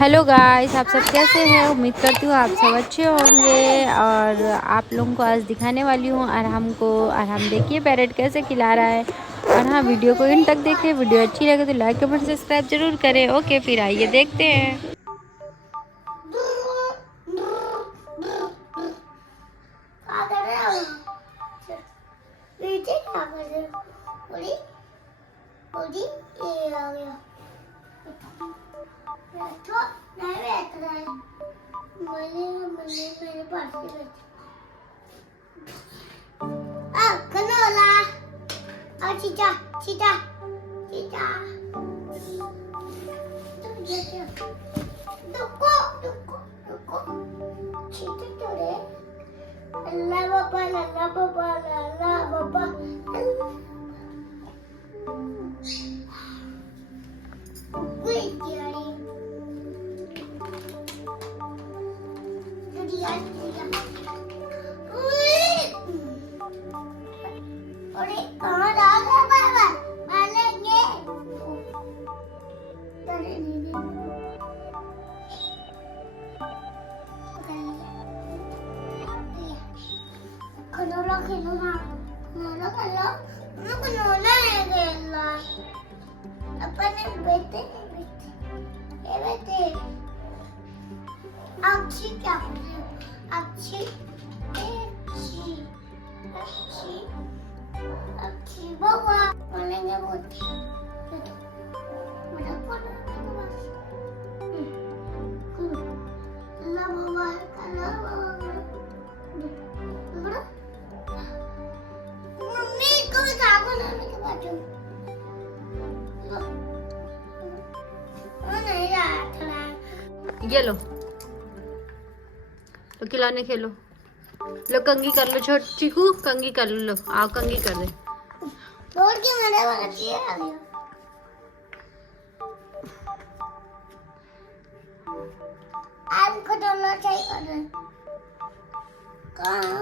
Hello guys, आप सब कैसे हैं। उम्मीद करती हूँ आप सब अच्छे होंगे। और आप लोगों को आज दिखाने वाली हूँ अरहम को। अरहम देखिए पैरेट कैसे खिला रहा है। और हाँ, वीडियो को इन तक देखें। वीडियो अच्छी लगे तो लाइक कमेंट सब्सक्राइब जरूर करें। ओके, फिर आइए देखते हैं। मेरे पास canola. Cicca, cicca, cicca. Duko, duko, duko. Cicca tu deh. Allah bapa, Allah bapa, Allah bapa. Wait, Daddy. अरे कहाँ डाल रहे बाबा डालेंगे खनोला खिलौना खनोला खिलौना खनोला है खेलना अपने बेटे ये बेटे अच्छी क्या अच्छी अच्छी अच्छी अच्छी बाबा बोलेंगे बहुत मेरा कौन अल्लाह बाबा अल्लाह बाबा मम्मी को धागो लाने के बाद वो नहीं रहा था ये लो तो खिलाने खेलो। लो कंघी कर लो। छोट चीकू कंघी कर लो। आओ कंघी कर दे। तोड़ के मेरे वाला चेयर आ गया आज को डॉलर चाहिए कहाँ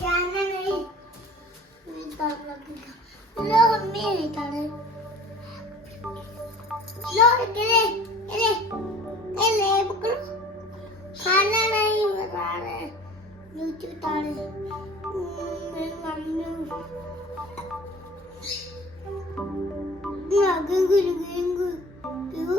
जाना नहीं लो मम्मी नहीं तारे लो ले पकड़ो खाना नहीं बता रहे नीचे तारे मेरी मम्मी क्यों